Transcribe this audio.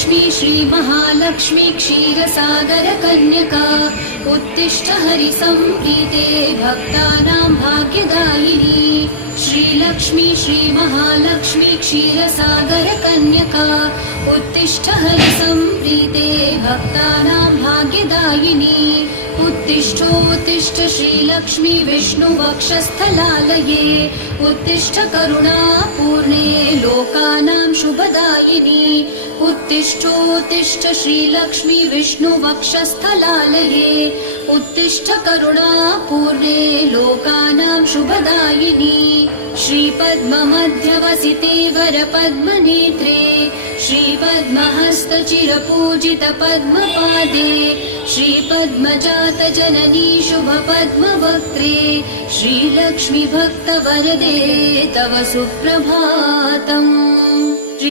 श्रीलक्ष्मी श्रीमहालक्ष्मी क्षीरसागरकन्यका उत्तिष्ठ हरिसम्प्रीते भक्तानां भाग्यदायिनी। श्रीलक्ष्मी श्रीमहालक्ष्मी क्षीरसागरकन्यका उत्तिष्ठ हरिसम्प्रीते भक्तानां भाग्यदायिनी। उत्तिष्ठोत्तिष्ठ श्रीलक्ष्मी विष्णुवक्षस्थलालये उत्तिष्ठ करुणापूर्णे लोकानां शुभदायिनी। उत्तिष्ठोत्तिष्ठ श्रीलक्ष्मी विष्णुवक्षस्थलालये उत्तिष्ठ करुणापूर्णे लोकानां शुभदायिनी। श्रीपद्ममध्यवसिते वरपद्मनेत्रे श्रीपद्महस्तचिरपूजितपद्मपादे श्रीपद्मजातजननी शुभपद्मवक्त्रे श्रीलक्ष्मी भक्तवरदे तव सुप्रभातम्।